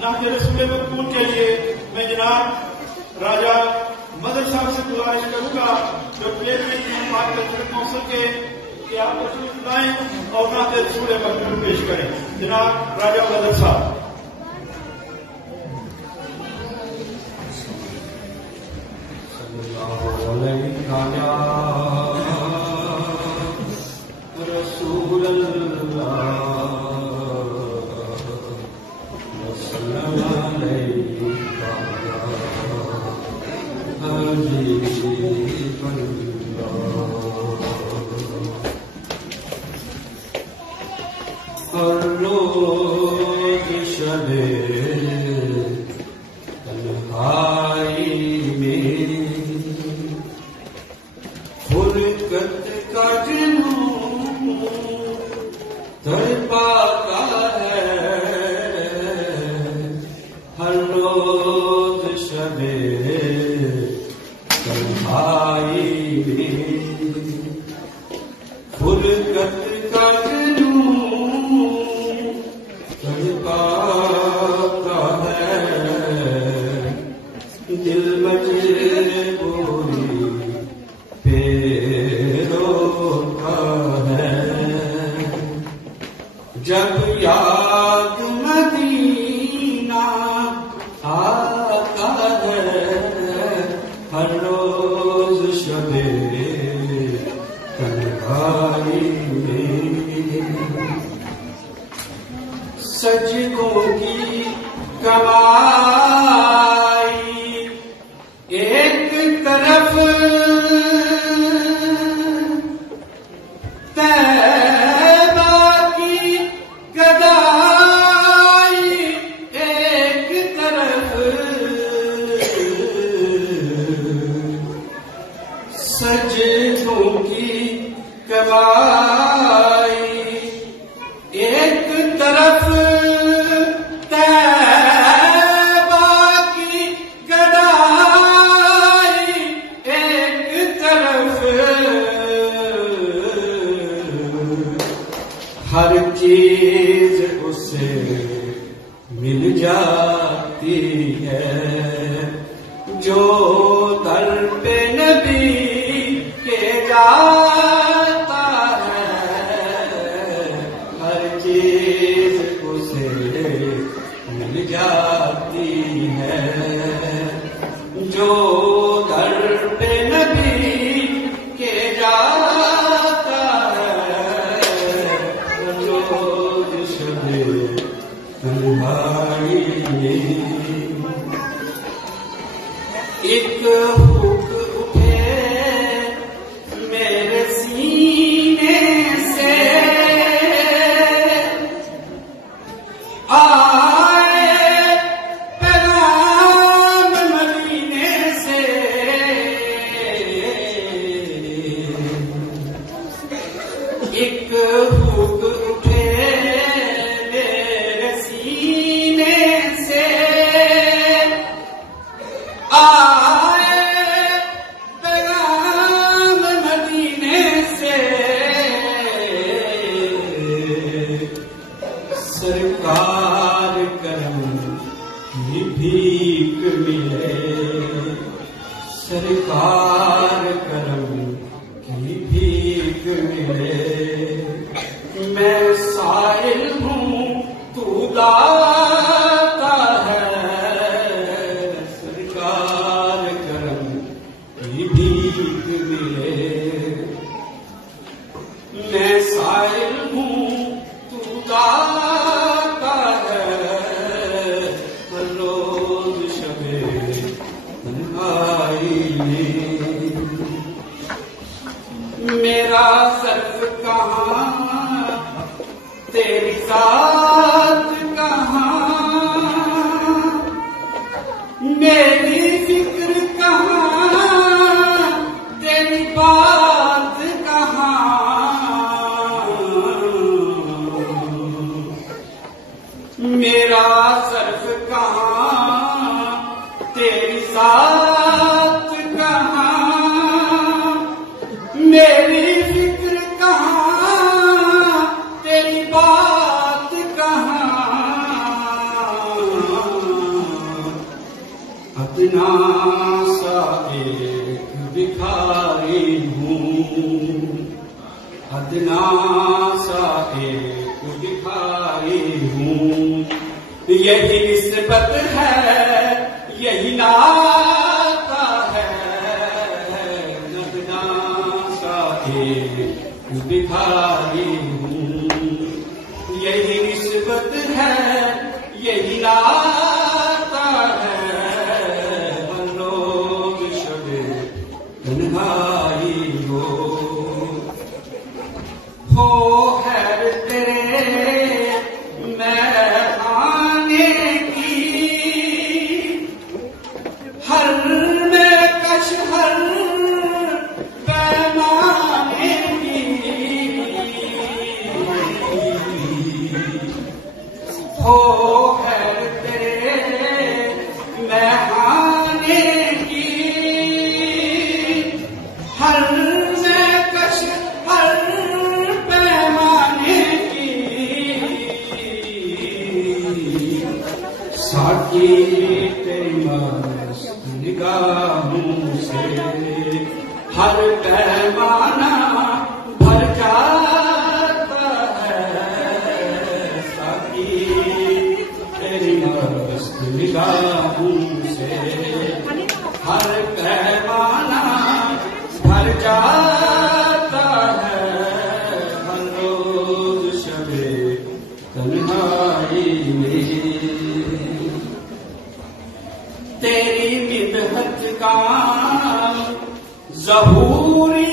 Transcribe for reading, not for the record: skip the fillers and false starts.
नाते रसूल मकबूल के लिए मैं जनाब राजा मदर साहब से गुजारिश करूंगा जो प्लेटमेंट मार्केट काउंसिल के कि आप तशरीफ लाएं और नाते रसूल मकबूल पेश करें। जनाब राजा मदर साहब। रसूल हर रोज शबे तन्हाई में फुरकत का जुनून तड़पाता है। हर रोज शबे तन्हाई में फुरकत का तड़पाता है। दिल मजबूरी पे रोता है। जब याद मदीना आता है। हर रोज शबे तन्हाई में सजदों की कमाई एक तरफ तैबा की गदाई एक तरफ सजदों की कमाई एक तरफ तैबा की गदाई एक तरफ हर चीज उसे मिल जाती है जो दर पे नबी के जाता है। हर चीज उसे मिल जाती है जो दर पे नबी के जाता है। रोज शबे तन्हाई एक हुक उठे मेरे सीने से आए पैगाम मदीने से। एक हुक उठे मेरे सीने से आए पैगाम मदीने से। सरकार करम की भीख मिले। सरकार करम की भीख मिले। मैं साहिल हूँ तू दाता है। सरकार करम की भीख मिले। मैं साहिल हूँ तू दाता है। हर रोज शबे तन्हाई में अदना सा एक भिखारी हूँ, अदना सा एक भिखारी हूँ। यही निस्बत है, यही नाता है, अदना सा एक भिखारी हूँ। यही निस्बत है, यही नाता है, बंदों शबे तन्हाई हो खैर तेरे मैं आने की, हर में कश हर पैमाने की, हो खैर तेरे मैं आने की, हर में कश हर पैमाने की। साकी तेरी मस्त निगाहों से हर पैमाना भर जाता है। साकी तेरी मस्त निगाहों से हर पैमाना भर जाता है। हर रोज शबे तन्हाई में तेरी मिदहत का ज़हूरी